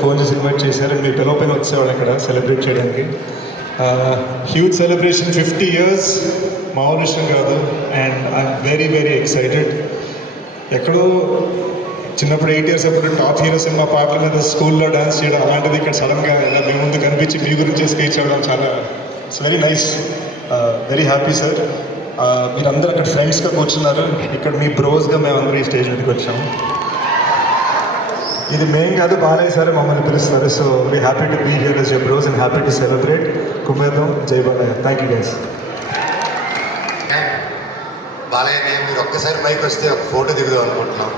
Phone చేసి invite చేశారు. మీరు పిలవపైన వచ్చేవాడు ఇక్కడ సెలబ్రేట్ చేయడానికి. హ్యూజ్ సెలబ్రేషన్, 50 years మామూలు విషయం కాదు. And I'm very very excited. ఎక్కడో చిన్నప్పుడు 8 years అప్పుడు టాప్ హీరో సినిమా పాటల మీద స్కూల్లో డాన్స్ చేయడం, అలాంటిది ఇక్కడ సడన్గా ఇలా మీ ముందు కనిపించి మీ గురించి స్పీచ్ అవ్వడం చాలా it's very nice. Very happy sir. మీరందరూ అక్కడ ఫ్రెండ్స్గా కూర్చున్నారు, ఇక్కడ మీ బ్రోస్గా మేమందరూ ఈ స్టేజ్ మీదకి వచ్చాము. ఇది మెయిన్ కాదు, బాలయ్య సార్ మమ్మల్ని పిలుస్తారు. So we happy to be here as your bros and happy to celebrate. కుమ్మేద్దాం. జై Balayya. Thank you guys. Balayya మీరు ఒక్కసారి పైకి వస్తే ఒక ఫోటో దిగుదాం అనుకుంటున్నాం.